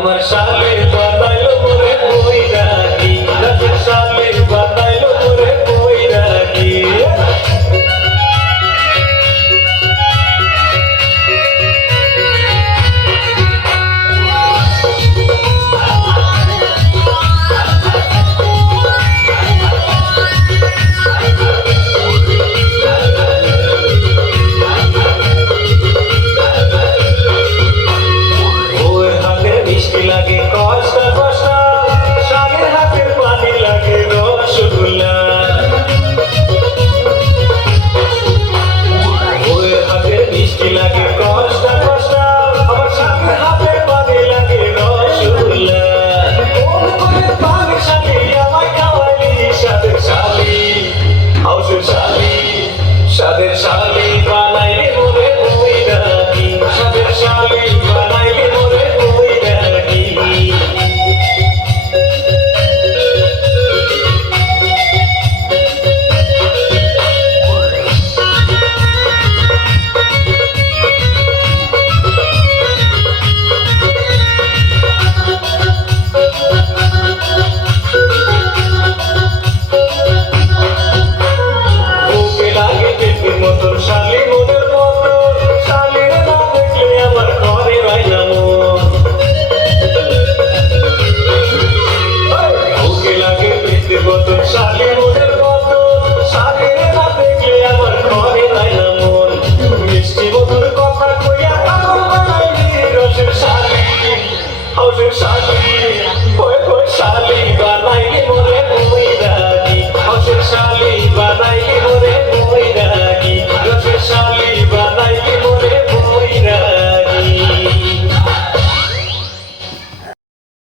আমার শালে বাতাইলো মোরে বৈরাগী, রাতের শালে বাতাইলো মোরে বৈরাগী। লাগে কষ্ট কষ্ট, স্বামীর হাতের পানি লাগে রসগোল্লা। বউয়ের হাতের মিষ্টি লাগে কষ্ট কষ্ট, আমার স্বামীর হাতের পানি লাগে রসগোল্লা। কোন কোনের পানির সাথে আমায় খাওয়ালি সাদের শালি, হাউসের শালি, সাদের শালি বানাইলে মোরে বৈরাগী, সাদের শালি বানাইলে মোরে বৈরাগী। শালি মনের মতো, শালির না দেখলে আমার ঘরে রাইনা মন। বুকে লাগে পেটের মতো, শালি মনের মতো, শালির না দেখলে আমার ঘরে রাইনা মন। মিষ্টি মধুর কথা কইয়া পাগল বানাইলি রসের শালি, হাউসের শালি।